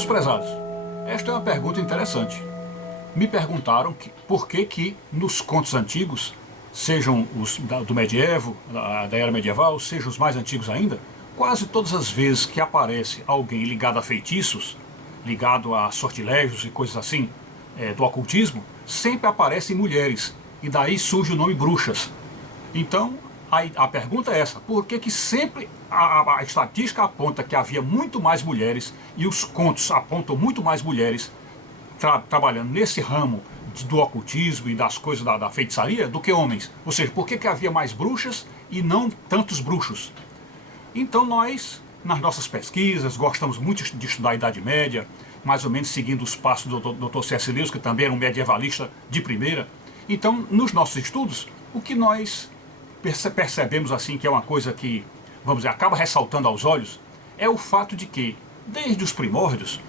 Meus prezados, esta é uma pergunta interessante. Me perguntaram por que nos contos antigos, sejam os do medievo, da era medieval, sejam os mais antigos ainda, quase todas as vezes que aparece alguém ligado a feitiços, ligado a sortilégios e coisas assim, do ocultismo, sempre aparecem mulheres, e daí surge o nome bruxas. Então, a pergunta é essa: por que sempre a estatística aponta que havia muito mais mulheres e os contos apontam muito mais mulheres trabalhando nesse ramo do ocultismo e das coisas da feitiçaria do que homens? Ou seja, por que havia mais bruxas e não tantos bruxos? Então nós, nas nossas pesquisas, gostamos muito de estudar a Idade Média, mais ou menos seguindo os passos do Dr. C.S. Lewis, que também era um medievalista de primeira. Então, nos nossos estudos, o que nós percebemos assim que é uma coisa que, vamos dizer, acaba ressaltando aos olhos, é o fato de que, desde os primórdios,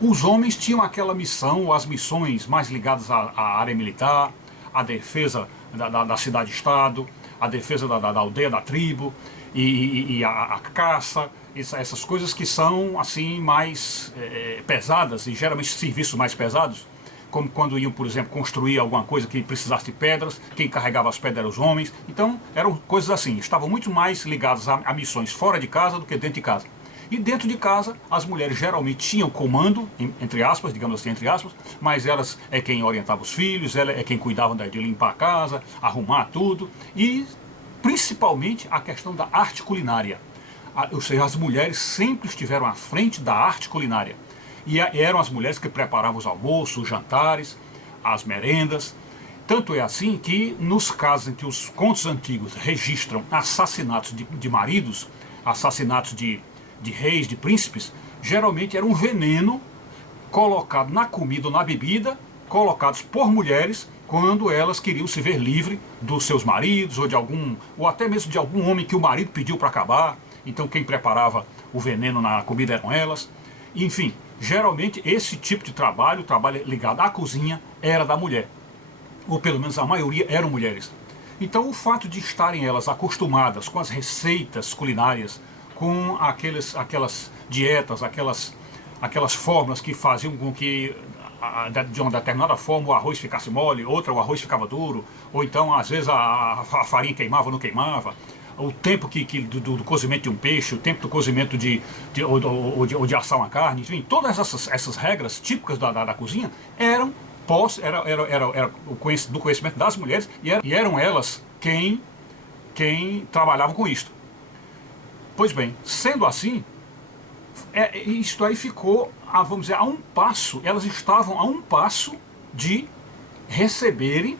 os homens tinham aquela missão, ou as missões mais ligadas à área militar, à defesa da cidade-estado, à defesa da aldeia, da tribo, e a caça, essas coisas que são assim mais pesadas, e geralmente serviços mais pesados, como quando iam, por exemplo, construir alguma coisa que precisasse de pedras, quem carregava as pedras eram os homens. Então eram coisas assim, estavam muito mais ligadas a missões fora de casa do que dentro de casa. E dentro de casa, as mulheres geralmente tinham comando, entre aspas, digamos assim, entre aspas, mas elas é quem orientava os filhos, ela é quem cuidava de limpar a casa, arrumar tudo, e principalmente a questão da arte culinária. Ou seja, as mulheres sempre estiveram à frente da arte culinária. E eram as mulheres que preparavam os almoços, os jantares, as merendas. Tanto é assim que, nos casos em que os contos antigos registram assassinatos de maridos, assassinatos de reis, de príncipes, geralmente era um veneno colocado na comida ou na bebida, colocados por mulheres quando elas queriam se ver livre dos seus maridos ou até mesmo de algum homem que o marido pediu para acabar. Então quem preparava o veneno na comida eram elas. Enfim, geralmente esse tipo de trabalho, o trabalho ligado à cozinha, era da mulher, ou pelo menos a maioria eram mulheres. Então o fato de estarem elas acostumadas com as receitas culinárias, com aquelas dietas, aquelas fórmulas que faziam com que de uma determinada forma o arroz ficasse mole, outra o arroz ficava duro, ou então às vezes a farinha queimava ou não queimava, o tempo do cozimento de um peixe, o tempo do cozimento de assar uma carne, enfim, todas essas regras típicas da cozinha eram do conhecimento das mulheres, e eram elas quem trabalhavam com isto. Pois bem, sendo assim, isto aí ficou, vamos dizer, a um passo, elas estavam a um passo de receberem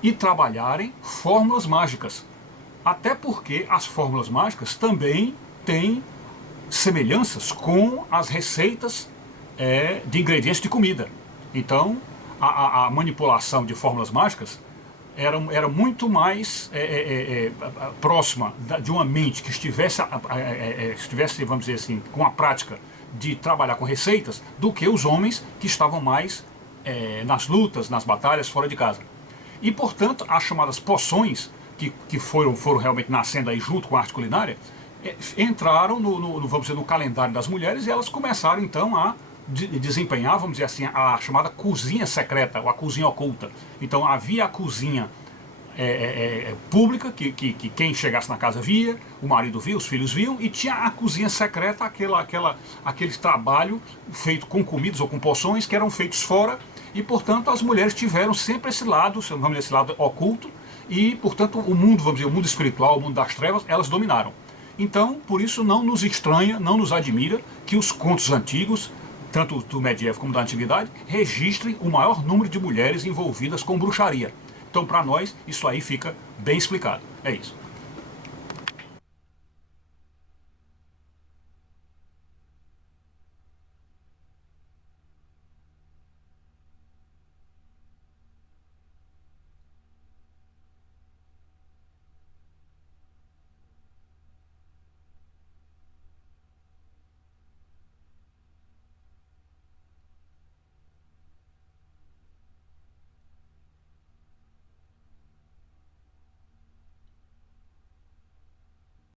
e trabalharem fórmulas mágicas. Até porque as fórmulas mágicas também têm semelhanças com as receitas de ingredientes de comida. Então, a manipulação de fórmulas mágicas era muito mais próxima de uma mente que estivesse, vamos dizer assim, com a prática de trabalhar com receitas, do que os homens que estavam mais nas lutas, nas batalhas, fora de casa. E, portanto, as chamadas poções, que foram realmente nascendo aí junto com a arte culinária, entraram vamos dizer, no calendário das mulheres, e elas começaram então a desempenhar, vamos dizer assim, a chamada cozinha secreta, ou a cozinha oculta. Então havia a cozinha pública, que quem chegasse na casa via, o marido via, os filhos viam, e tinha a cozinha secreta, aquele trabalho feito com comidas ou com poções que eram feitos fora, e portanto as mulheres tiveram sempre esse lado, vamos dizer, esse lado oculto, e portanto o mundo, vamos dizer, o mundo espiritual, o mundo das trevas, elas dominaram. Então, por isso não nos estranha, não nos admira que os contos antigos, tanto do medievo como da antiguidade, registrem o maior número de mulheres envolvidas com bruxaria. Então, para nós, isso aí fica bem explicado. É isso.